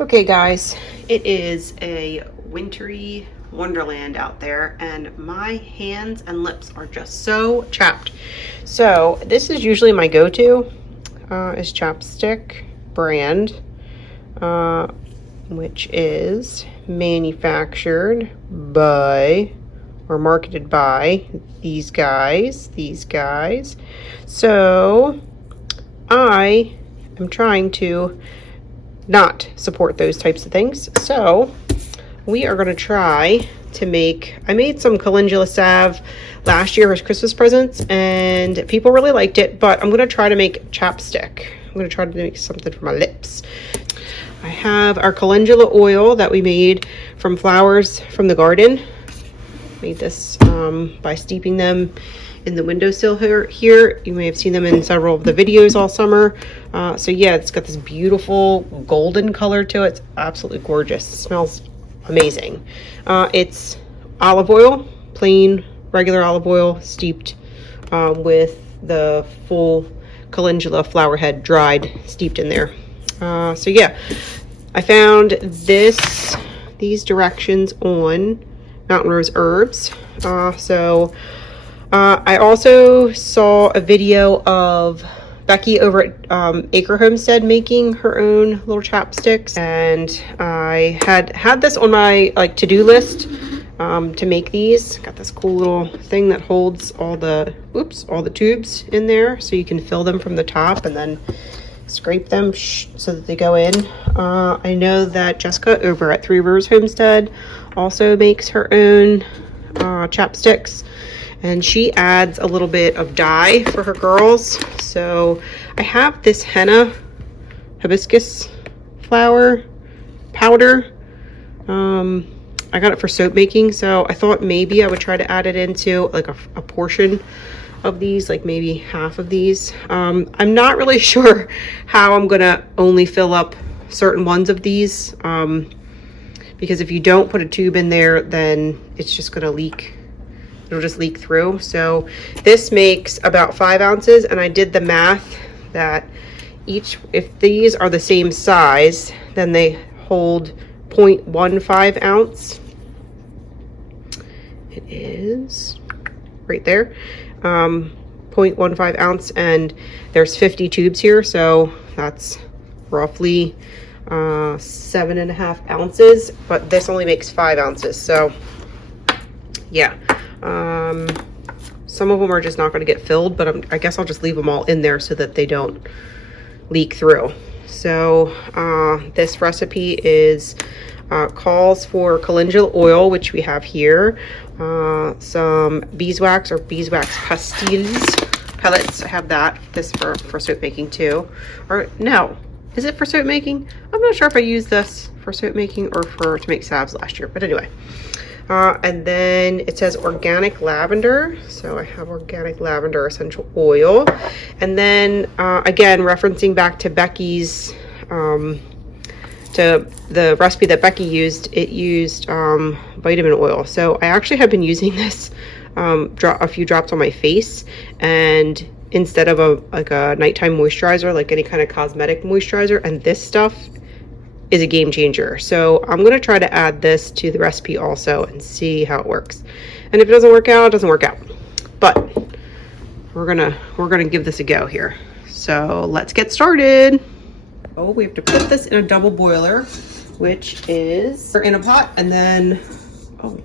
Okay guys, it is a wintry wonderland out there and my hands and lips are just so chapped. So this is usually my go-to, is Chapstick brand, which is manufactured by or marketed by these guys. So I am trying to not support those types of things. So we are going to try to make, I made some calendula salve last year as Christmas presents and people really liked it, but I'm going to try to make chapstick. I'm going to try to make something for my lips. I have our calendula oil that we made from flowers from the garden. Made this by steeping them in the windowsill here. You may have seen them in several of the videos all summer. So yeah, it's got this beautiful golden color to it. It's absolutely gorgeous. It smells amazing. It's olive oil, plain regular olive oil, steeped with the full calendula flower head dried, steeped in there. So yeah, I found these directions on Mountain Rose Herbs. I also saw a video of Becky over at Acre Homestead making her own little chapsticks, and I had this on my to-do list to make these. Got this cool little thing that holds all the tubes in there, so you can fill them from the top and then scrape them so that they go in. I know that Jessica over at Three Rivers Homestead also makes her own chapsticks, and she adds a little bit of dye for her girls. So I have this henna hibiscus flower powder. I got it for soap making, so I thought maybe I would try to add it into like a portion of these, like maybe half of these. I'm not really sure how I'm gonna only fill up certain ones of these, because if you don't put a tube in there, then it's just gonna leak. It'll just leak through. So this makes about 5 ounces, and I did the math that if these are the same size, then they hold 0.15 ounce. It is right there. 0.15 ounce, and there's 50 tubes here, so that's roughly 7.5 ounces, but this only makes 5 ounces. So yeah, some of them are just not going to get filled, but I guess I'll just leave them all in there so that they don't leak through. So this recipe calls for calendula oil, which we have here, some beeswax or beeswax pellets. I have that. This for soap making too. Or no, is it for soap making? I'm not sure if I used this for soap making or to make salves last year, but anyway. And then it says organic lavender. So I have organic lavender essential oil. And then again, referencing back to Becky's, to the recipe that Becky used, it used vitamin oil. So I actually have been using this a few drops on my face, and instead of a nighttime moisturizer, like any kind of cosmetic moisturizer, and this stuff is a game changer. So I'm gonna try to add this to the recipe also and see how it works. And if it doesn't work out, it doesn't work out. But we're gonna give this a go here. So let's get started. Oh, we have to put this in a double boiler, which is in a pot, and then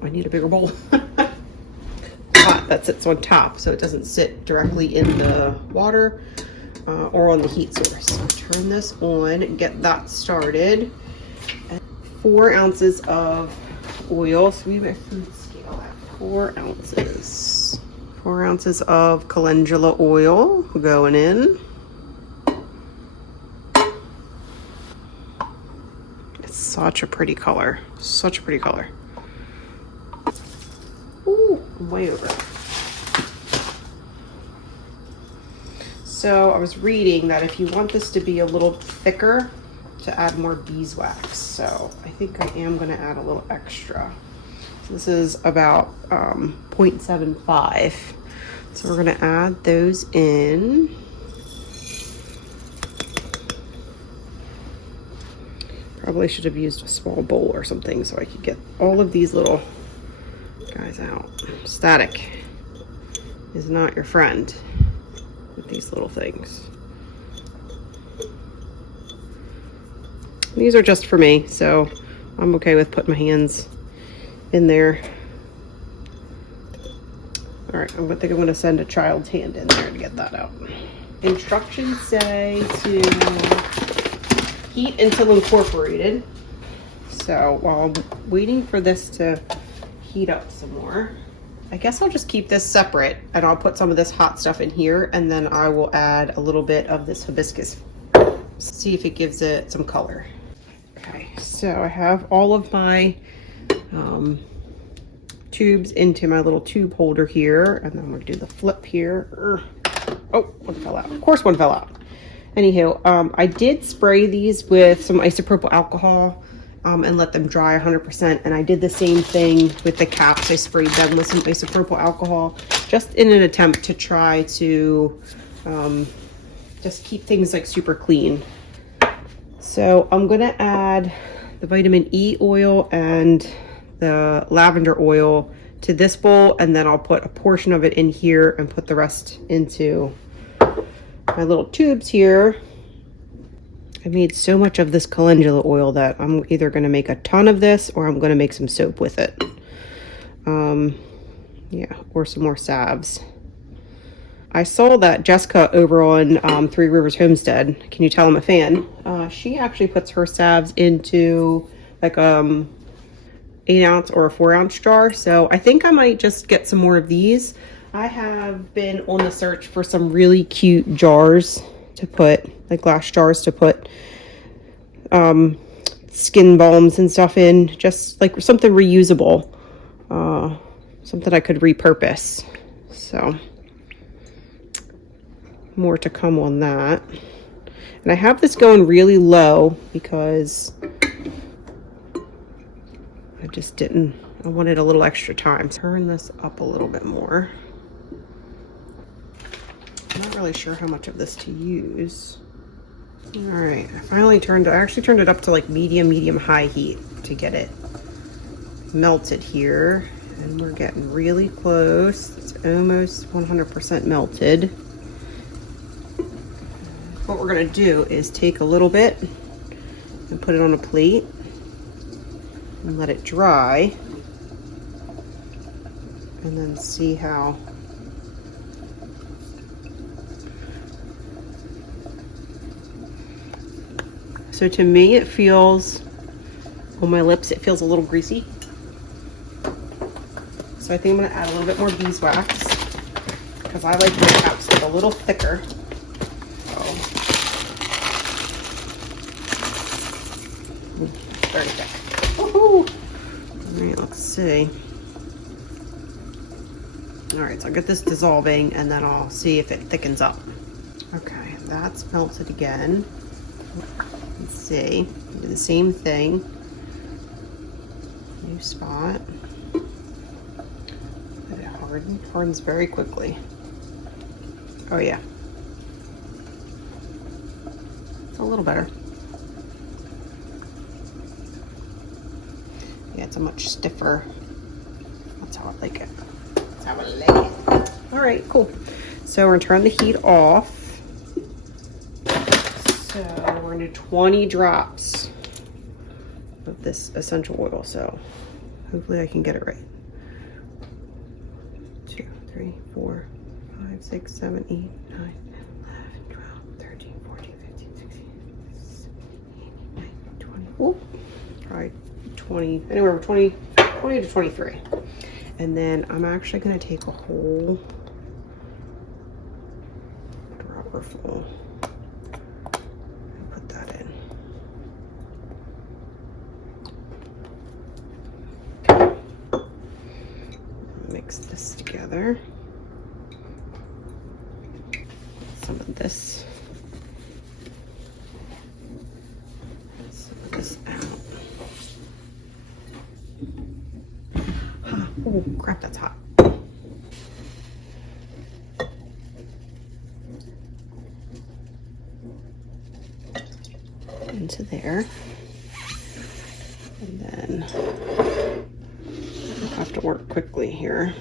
I need a bigger bowl. Pot that sits on top so it doesn't sit directly in the water or on the heat source. So turn this on and get that started. And 4 ounces of oil. So we have a food scale at 4 ounces. 4 ounces of calendula oil going in. It's such a pretty color. Such a pretty color. Ooh, way over. So I was reading that if you want this to be a little thicker, to add more beeswax. So I think I am going to add a little extra. So this is about 0.75. So we're going to add those in. Probably should have used a small bowl or something so I could get all of these little guys out. Static is not your friend with these little things. These are just for me, so I'm okay with putting my hands in there. All right, I think I'm going to send a child's hand in there to get that out. Instructions say to heat until incorporated. So while I'm waiting for this to heat up some more, I guess I'll just keep this separate and I'll put some of this hot stuff in here, and then I will add a little bit of this hibiscus. See if it gives it some color. Okay, so I have all of my tubes into my little tube holder here, and then we'll do the flip here. Oh, one fell out. Of course one fell out. Anywho, I did spray these with some isopropyl alcohol and let them dry 100%, and I did the same thing with the caps. I sprayed them with some isopropyl alcohol just in an attempt to try to just keep things like super clean. So I'm gonna add the vitamin E oil and the lavender oil to this bowl, and then I'll put a portion of it in here and put the rest into my little tubes here. I made so much of this calendula oil that I'm either gonna make a ton of this or I'm gonna make some soap with it. Yeah, or some more salves. I saw that Jessica over on Three Rivers Homestead, can you tell I'm a fan? She actually puts her salves into like 8 ounce or a 4 ounce jar. So I think I might just get some more of these. I have been on the search for some really cute jars to put, like glass jars to put skin balms and stuff in, just like something reusable, something I could repurpose. So more to come on that. And I have this going really low because I just didn't, I wanted a little extra time. Turn this up a little bit more. I'm not really sure how much of this to use. All right, I actually turned it up to like medium high heat to get it melted here. And we're getting really close. It's almost 100% melted. What we're gonna do is take a little bit and put it on a plate and let it dry, and then see how so to me it feels on my lips, it feels a little greasy, so I think I'm going to add a little bit more beeswax because I like my chapstick a little thicker. Very thick. Woohoo! All right, let's see. All right, so I'll get this dissolving and then I'll see if it thickens up. Okay, that's melted again. Let's see. Do the same thing. New spot. Let it harden. Hardens very quickly. Oh yeah. It's a little better. Yeah, it's a much stiffer. That's how I like it. That's how I like it. All right, cool. So we're gonna turn the heat off. So we're gonna do 20 drops of this essential oil. So hopefully I can get it right. 2, 3, 4, 5, 6, 7, 8, 9, 11, 12, 13, 14, 15, 16, 17, 18, 19, 20. Ooh, probably 20, anywhere from 20 to 23. And then I'm actually gonna take a whole dropper full and put that in. Okay. Mix this together. Some of this out. Oh crap, that's hot. Into there. then I have to work quickly here.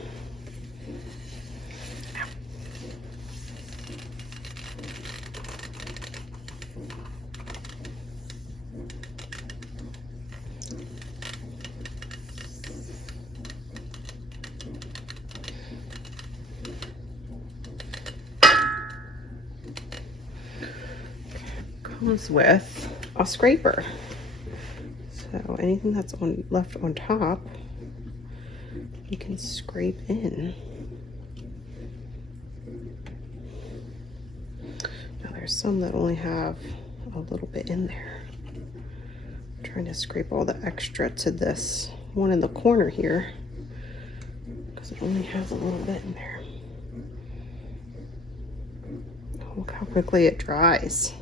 Comes with a scraper, so anything that's left on top you can scrape in. Now there's some that only have a little bit in there. I'm trying to scrape all the extra to this one in the corner here because it only has a little bit in there. Look how quickly it dries.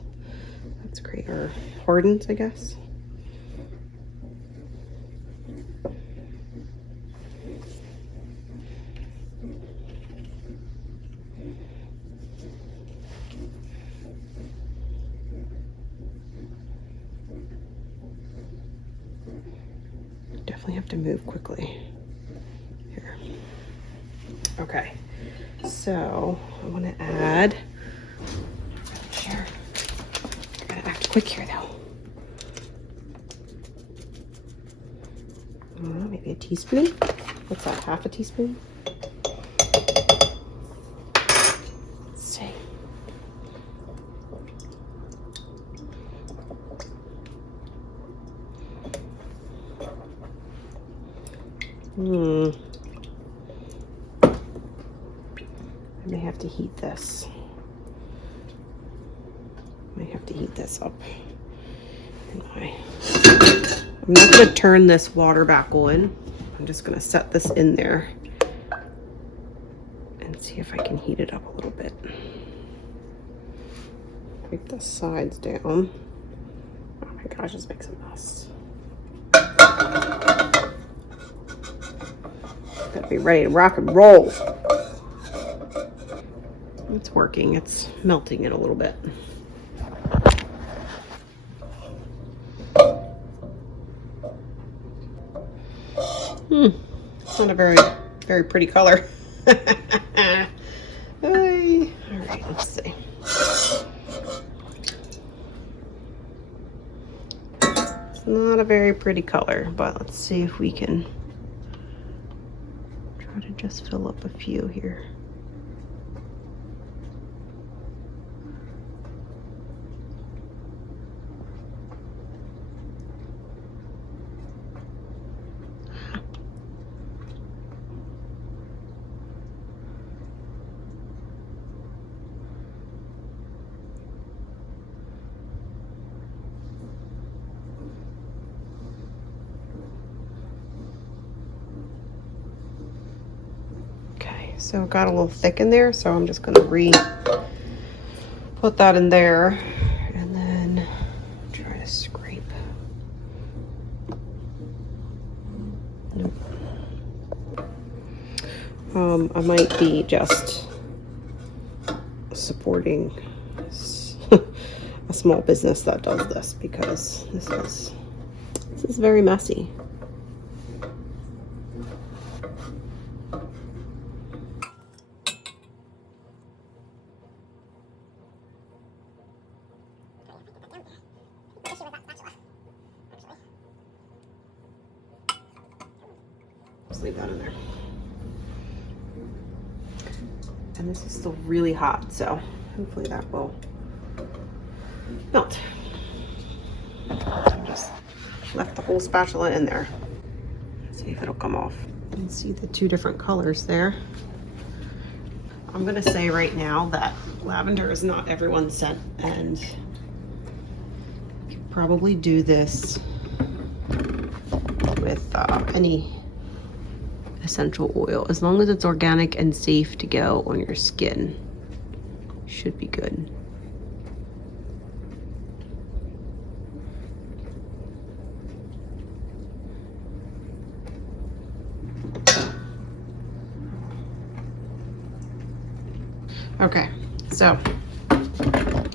That's great, or hardens, I guess. Definitely have to move quickly here. Okay, so I want to add. Here. Gotta act quick here, though. Maybe a teaspoon. What's that? Half a teaspoon. Let's see. I may have to heat this. Up. I'm not going to turn this water back on. I'm just going to set this in there and see if I can heat it up a little bit. Break the sides down. Oh my gosh, this makes a mess. Gotta be ready to rock and roll. It's working. It's melting it a little bit. It's not a very pretty color. All right, let's see. It's not a very pretty color, but let's see if we can try to just fill up a few here. So it got a little thick in there, so I'm just going to put that in there and then try to scrape. Nope. I might be just supporting a small business that does this because this is very messy. Leave that in there. And this is still really hot, so hopefully that will melt. So I just left the whole spatula in there. Let's see if it'll come off. You can see the two different colors there. I'm gonna say right now that lavender is not everyone's scent, and you can probably do this with any essential oil, as long as it's organic and safe to go on your skin. Should be good. Okay, so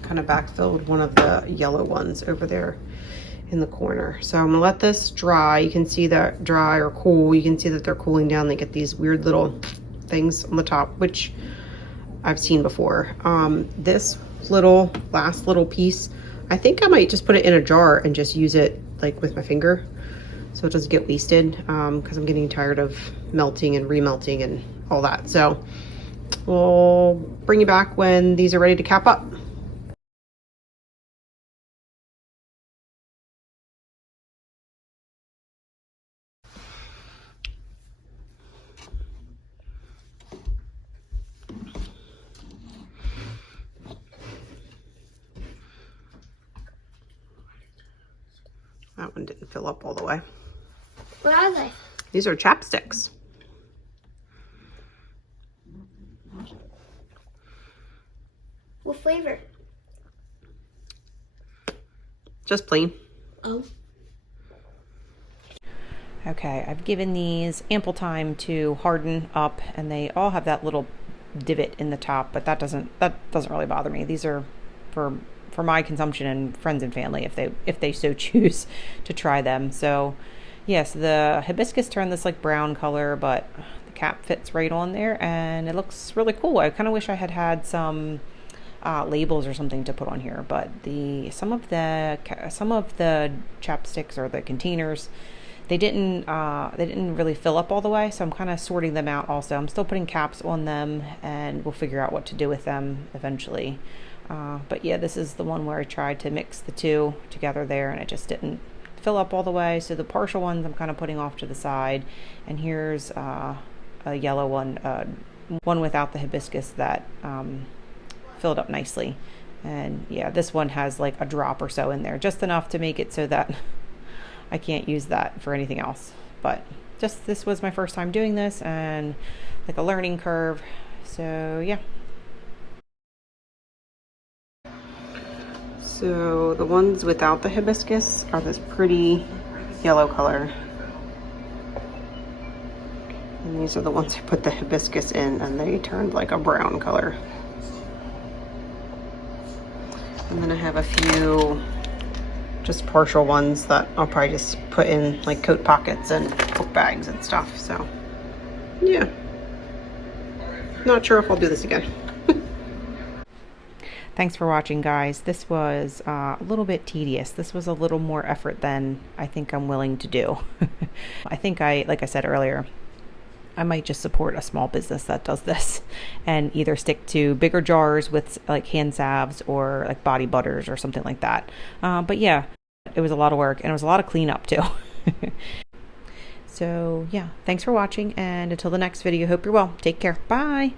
kind of backfilled one of the yellow ones over there in the corner. So I'm gonna let this dry. You can see that dry or cool. You can see that they're cooling down. They get these weird little things on the top, which I've seen before. This last little piece, I think I might just put it in a jar and just use it like with my finger so it doesn't get wasted, because I'm getting tired of melting and remelting and all that. So we'll bring you back when these are ready to cap up. That one didn't fill up all the way. What are they? These are chapsticks. What flavor? Just plain. Oh. Okay, I've given these ample time to harden up, and they all have that little divot in the top, but that doesn't really bother me. These are for my consumption and friends and family if they so choose to try them. So yes, the hibiscus turned this like brown color, but the cap fits right on there and it looks really cool. I kind of wish I had some labels or something to put on here, but some of the chapsticks or the containers, they didn't really fill up all the way, so I'm kind of sorting them out also. I'm still putting caps on them and we'll figure out what to do with them eventually. But yeah, this is the one where I tried to mix the two together there and it just didn't fill up all the way. So the partial ones I'm kind of putting off to the side. And here's a yellow one, one without the hibiscus that filled up nicely. And yeah, this one has like a drop or so in there, just enough to make it so that I can't use that for anything else. But just this was my first time doing this and like a learning curve. So yeah. So the ones without the hibiscus are this pretty yellow color. And these are the ones I put the hibiscus in and they turned like a brown color. And then I have a few just partial ones that I'll probably just put in like coat pockets and book bags and stuff. So yeah, not sure if I'll do this again. Thanks for watching, guys. This was a little bit tedious. This was a little more effort than I think I'm willing to do. I think like I said earlier, I might just support a small business that does this and either stick to bigger jars with like hand salves or like body butters or something like that. But yeah, it was a lot of work and it was a lot of cleanup too. So yeah, thanks for watching, and until the next video, hope you're well. Take care. Bye.